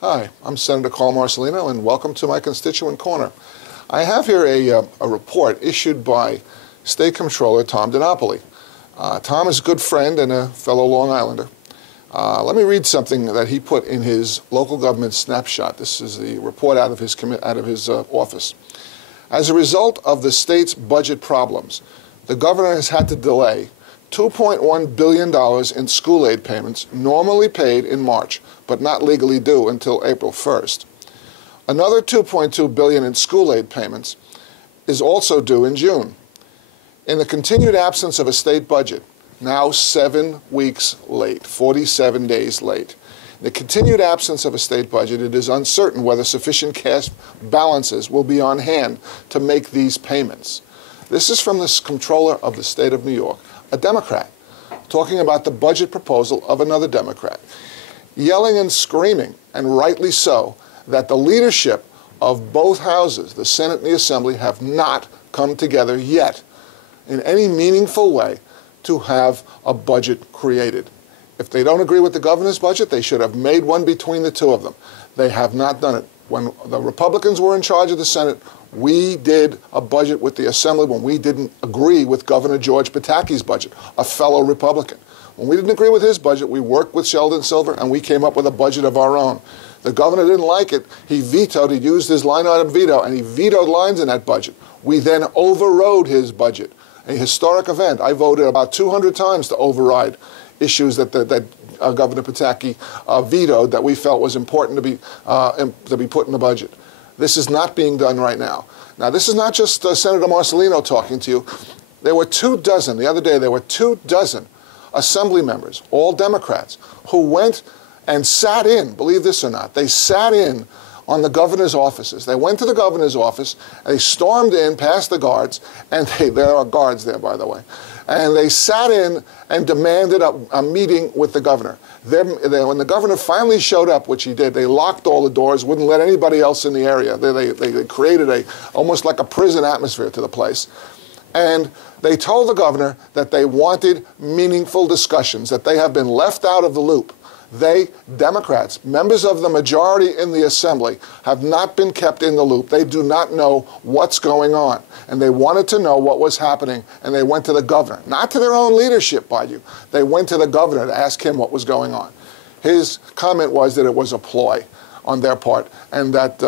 Hi, I'm Senator Carl Marcellino, and welcome to my Constituent Corner. I have here a report issued by State Comptroller Tom DiNapoli. Tom is a good friend and a fellow Long Islander. Let me read something that he put in his local government snapshot. This is the report out of his office. As a result of the state's budget problems, the governor has had to delay $2.1 billion in school aid payments normally paid in March, but not legally due until April 1st. Another $2.2 billion in school aid payments is also due in June. In the continued absence of a state budget, now 7 weeks late, 47 days late, in the continued absence of a state budget, it is uncertain whether sufficient cash balances will be on hand to make these payments. This is from the Comptroller of the State of New York, a Democrat, talking about the budget proposal of another Democrat, yelling and screaming, and rightly so, that the leadership of both houses, the Senate and the Assembly, have not come together yet in any meaningful way to have a budget created. If they don't agree with the governor's budget, they should have made one between the two of them. They have not done it. When the Republicans were in charge of the Senate, we did a budget with the Assembly when we didn't agree with Governor George Pataki's budget, a fellow Republican. When we didn't agree with his budget, we worked with Sheldon Silver and we came up with a budget of our own. The governor didn't like it. He vetoed, he used his line item veto, and he vetoed lines in that budget. We then overrode his budget, a historic event. I voted about 200 times to override issues that Governor Pataki vetoed that we felt was important to be put in the budget. This is not being done right now. Now, this is not just Senator Marcellino talking to you. There were 24, the other day, there were 24 Assembly members, all Democrats, who went and sat in, believe this or not, they sat in on the governor's offices. They went to the governor's office, they stormed in past the guards, and there are guards there, by the way, and they sat in and demanded a meeting with the governor. When the governor finally showed up, which he did, they locked all the doors, wouldn't let anybody else in the area. They created almost like a prison atmosphere to the place. And they told the governor that they wanted meaningful discussions, that they have been left out of the loop. They, Democrats, members of the majority in the Assembly, have not been kept in the loop. They do not know what's going on. And they wanted to know what was happening, and they went to the governor. Not to their own leadership, mind you. They went to the governor to ask him what was going on. His comment was that it was a ploy on their part, and that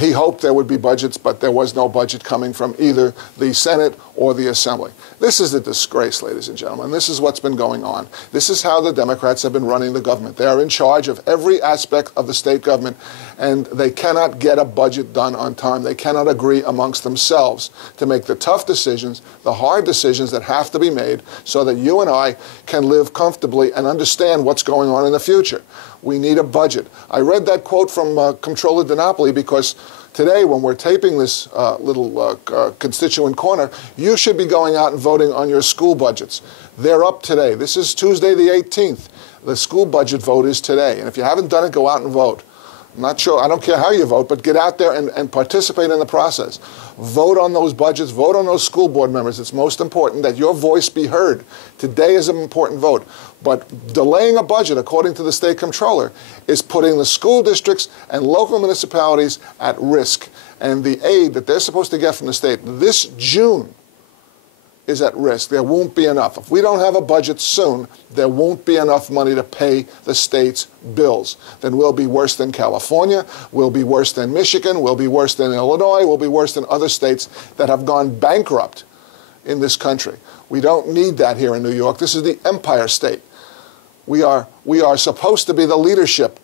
he hoped there would be budgets, but there was no budget coming from either the Senate or the Assembly. This is a disgrace, ladies and gentlemen. This is what's been going on. This is how the Democrats have been running the government. They are in charge of every aspect of the state government, and they cannot get a budget done on time. They cannot agree amongst themselves to make the tough decisions, the hard decisions that have to be made so that you and I can live comfortably and understand what's going on in the future. We need a budget. I read that quote from Comptroller DiNapoli because today, when we're taping this little constituent corner, you should be going out and voting on your school budgets. They're up today. This is Tuesday the 18th. The school budget vote is today. And if you haven't done it, go out and vote. I'm not sure, I don't care how you vote, but get out there and participate in the process. Vote on those budgets, vote on those school board members. It's most important that your voice be heard. Today is an important vote. But delaying a budget, according to the state comptroller, is putting the school districts and local municipalities at risk. And the aid that they're supposed to get from the state this June is at risk. There won't be enough. If we don't have a budget soon, there won't be enough money to pay the state's bills. Then we'll be worse than California, we'll be worse than Michigan, we'll be worse than Illinois, we'll be worse than other states that have gone bankrupt in this country. We don't need that here in New York. This is the Empire State. We are supposed to be the leadership.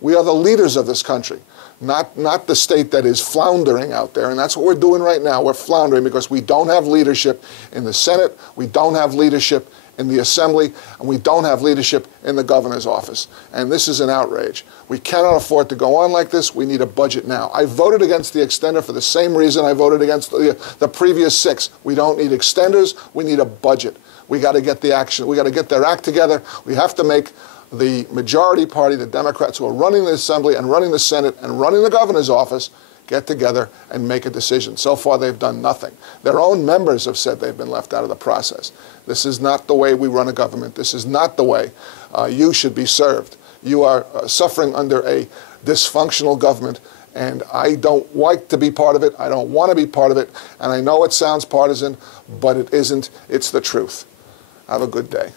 We are the leaders of this country. Not the state that is floundering out there. And that's what we're doing right now. We're floundering because we don't have leadership in the Senate, we don't have leadership in the Assembly, and we don't have leadership in the governor's office. And this is an outrage. We cannot afford to go on like this. We need a budget now. I voted against the extender for the same reason I voted against the previous 6. We don't need extenders. We need a budget. We got to get the action. We got to get their act together. We have to make the majority party, the Democrats who are running the Assembly and running the Senate and running the governor's office, get together and make a decision. So far, they've done nothing. Their own members have said they've been left out of the process. This is not the way we run a government. This is not the way you should be served. You are suffering under a dysfunctional government, and I don't like to be part of it. I don't want to be part of it. And I know it sounds partisan, but it isn't. It's the truth. Have a good day.